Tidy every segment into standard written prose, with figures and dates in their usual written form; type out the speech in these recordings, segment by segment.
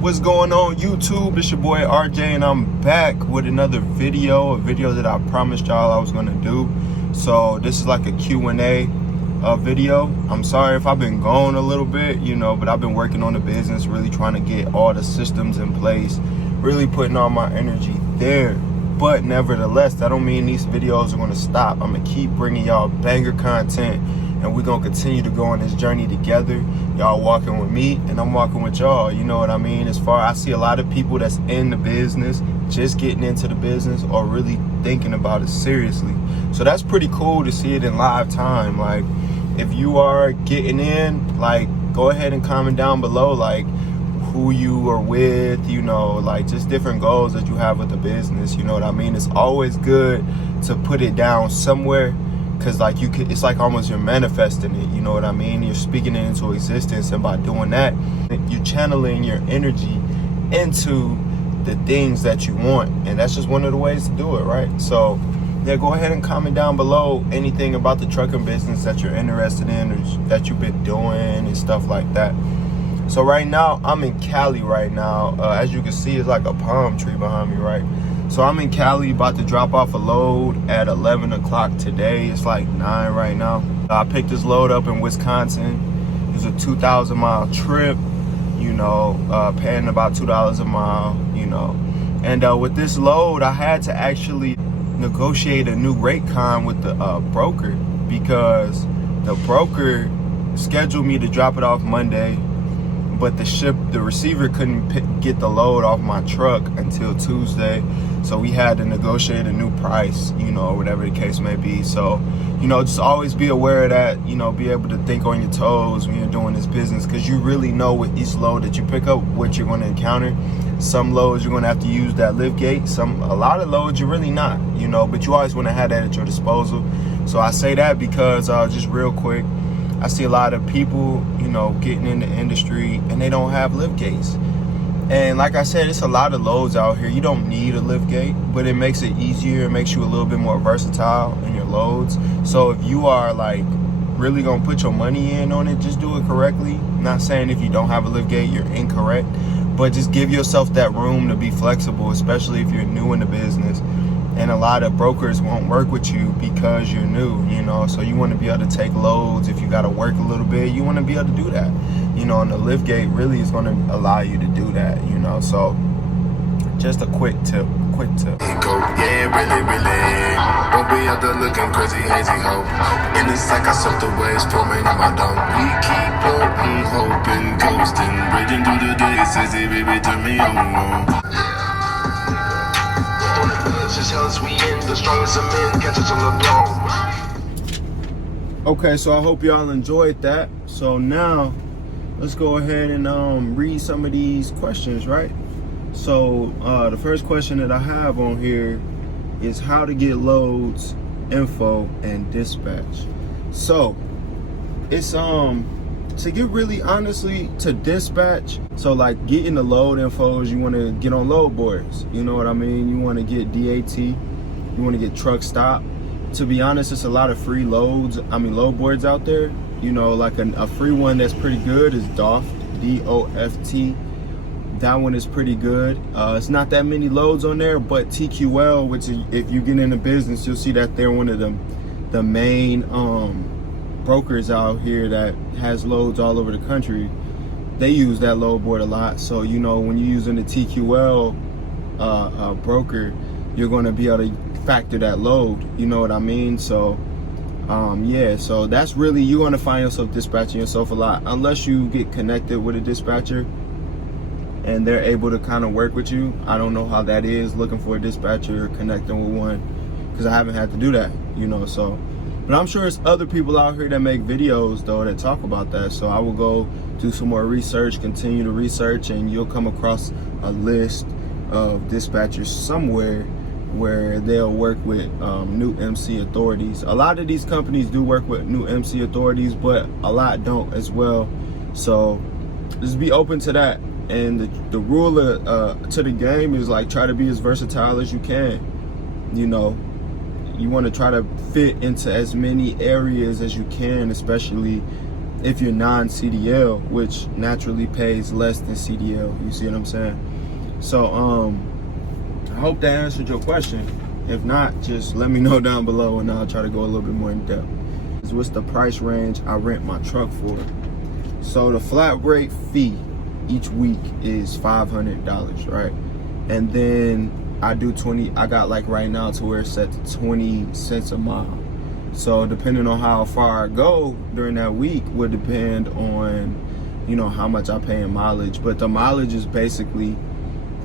What's going on YouTube? It's your boy RJ and I'm back with another video, a video that I promised y'all I was gonna do. So this is like a Q&A video. I'm sorry if I've been gone a little bit, but I've been working on the business, really trying to get all the systems in place, really putting all my energy there. But nevertheless, that don't mean these videos are gonna stop. I'm gonna keep bringing y'all banger content, and we're gonna continue to go on this journey together. Y'all walking with me and I'm walking with y'all, you know what I mean? I see a lot of people that's in the business, just getting into the business or really thinking about it seriously. So that's pretty cool to see it in live time. Like, if you are getting in, like, go ahead and comment down below, like, who you are with, like just different goals that you have with the business, you know what I mean? It's always good to put it down somewhere, because like it's like almost you're manifesting it, you know what I mean? You're speaking it into existence, and by doing that, you're channeling your energy into the things that you want, and that's just one of the ways to do it, right? So yeah, go ahead and comment down below anything about the trucking business that you're interested in, or that you've been doing and stuff like that. So right now, I'm in Cali right now. As you can see, it's like a palm tree behind me, right? So I'm in Cali, about to drop off a load at 11 o'clock today. It's like 9 right now. I picked this load up in Wisconsin. It's a 2,000 mile trip, paying about $2 a mile, And with this load, I had to actually negotiate a new rate con with the broker, because the broker scheduled me to drop it off Monday, but the receiver couldn't get the load off my truck until Tuesday. So we had to negotiate a new price, or whatever the case may be. So, just always be aware of that, be able to think on your toes when you're doing this business, because you really know with each load that you pick up what you're going to encounter. Some loads you're going to have to use that lift gate. A lot of loads you're really not, but you always want to have that at your disposal. So I say that because just real quick, I see a lot of people, getting in the industry and they don't have lift gates. And like I said, it's a lot of loads out here. You don't need a lift gate, but it makes it easier. It makes you a little bit more versatile in your loads. So if you are like really gonna put your money in on it, just do it correctly. I'm not saying if you don't have a lift gate, you're incorrect, but just give yourself that room to be flexible, especially if you're new in the business. And a lot of brokers won't work with you because you're new, so you want to be able to take loads. If you got to work a little bit, you want to be able to do that, and the lift gate really is going to allow you to do that, so just a quick tip. Yeah, really. Don't be out there looking crazy, hazy ho. In the sack, I soaked the waves forming in my dome. We keep floating, hoping, coasting, raging through the day. Says, hey, baby, turn me on. Okay, so I hope y'all enjoyed that. So now let's go ahead and read some of these questions, right? So the first question that I have on here is how to get loads, info, and dispatch. So it's to get really honestly to dispatch. So like getting the load infos, you want to get on load boards, you know what I mean? You want to get DAT, you want to get truck stop. To be honest, it's a lot of free load boards out there. Like a free one that's pretty good is DOFT, DOFT. That one is pretty good. It's not that many loads on there, but TQL, which is, if you get into business, you'll see that they're one of the main brokers out here that has loads all over the country. They use that load board a lot. So when you're using the TQL broker, you're going to be able to factor that load, you know what I mean? So yeah, so that's really, you're going to find yourself dispatching yourself a lot, unless you get connected with a dispatcher and they're able to kind of work with you. I don't know how that is, looking for a dispatcher or connecting with one, because I haven't had to do that, so. But I'm sure there's other people out here that make videos though that talk about that. So I will go do some more research, continue to research, and you'll come across a list of dispatchers somewhere where they'll work with new MC authorities. A lot of these companies do work with new MC authorities, but a lot don't as well. So just be open to that. And the rule to the game is like, try to be as versatile as you can. You want to try to fit into as many areas as you can, especially if you're non-CDL, which naturally pays less than CDL. You see what I'm saying? So I hope that answered your question. If not, just let me know down below and I'll try to go a little bit more in depth. What's the price range I rent my truck for? So the flat rate fee each week is $500, right? And then I do 20, I got like right now to where it's set to 20 cents a mile. So depending on how far I go during that week would depend on, you know, how much I pay in mileage. But the mileage is basically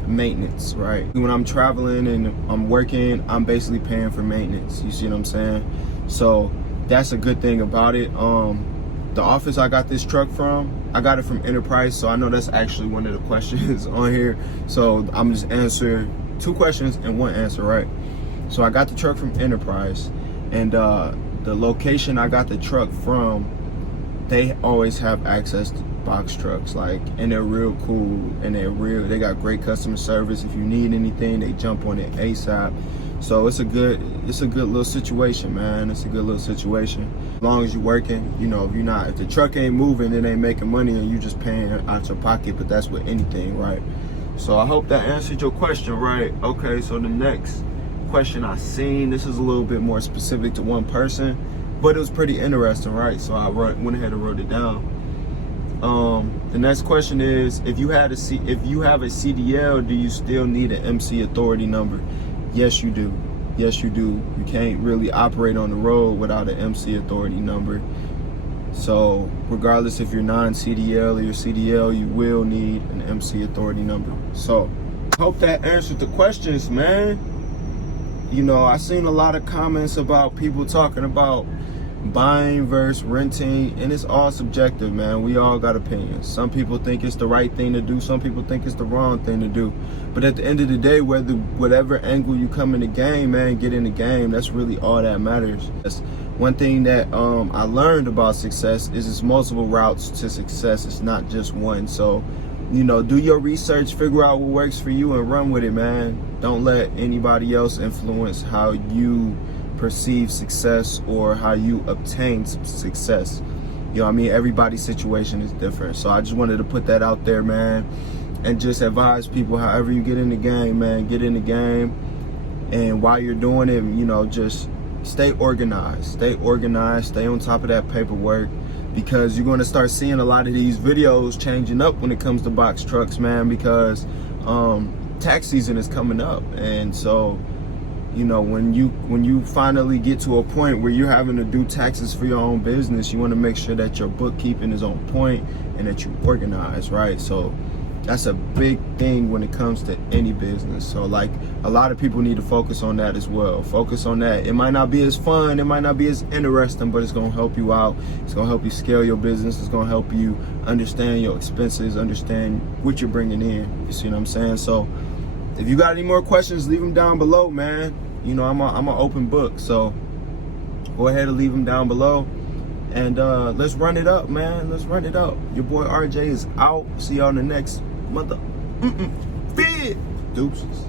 maintenance, right? When I'm traveling and I'm working, I'm basically paying for maintenance. You see what I'm saying? So that's a good thing about it. The office I got this truck from, I got it from Enterprise, so I know that's actually one of the questions on here. So I'm just answering 2 questions and 1 answer, right? So I got the truck from Enterprise, and the location I got the truck from, they always have access to box trucks, like, and they're real cool, and they got great customer service. If you need anything, they jump on it ASAP. So it's a good little situation, man. It's a good little situation. As long as you're working, you know, if the truck ain't moving, it ain't making money, and you just paying out your pocket. But that's with anything, right? So I hope that answered your question, right? Okay, so the next question I seen, this is a little bit more specific to one person, but it was pretty interesting, right? So I went ahead and wrote it down. The next question is, if you have a CDL, do you still need an MC authority number? Yes, you do. Yes, you do. You can't really operate on the road without an MC authority number. So regardless if you're non-CDL or you're CDL, you will need an MC authority number. So hope that answered the questions, man. You know, I seen a lot of comments about people talking about buying versus renting, and it's all subjective, man. We all got opinions. Some people think it's the right thing to do, some people think it's the wrong thing to do. But at the end of the day, whatever angle you come in the game, man, get in the game. That's really all that matters. That's one thing that I learned about success is it's multiple routes to success. It's not just one. So, you know, do your research, figure out what works for you, and run with it, man. Don't let anybody else influence how you perceive success or how you obtain success. You know what I mean? Everybody's situation is different. So I just wanted to put that out there, man, and just advise people, however you get in the game, man, get in the game. And while you're doing it, you know, just stay organized, stay on top of that paperwork, because you're going to start seeing a lot of these videos changing up when it comes to box trucks, man, because tax season is coming up. And so, you know, when you finally get to a point where you're having to do taxes for your own business, you want to make sure that your bookkeeping is on point and that you organize, right? So that's a big thing when it comes to any business. So like, a lot of people need to focus on that as well. Focus on that. It might not be as fun, it might not be as interesting, but it's going to help you out. It's going to help you scale your business. It's going to help you understand your expenses, understand what you're bringing in. You see what I'm saying? So if you got any more questions, leave them down below, man. You know, I'm an open book, so go ahead and leave them down below. And let's run it up, man. Let's run it up. Your boy RJ is out. See y'all in the next vid. Deuces.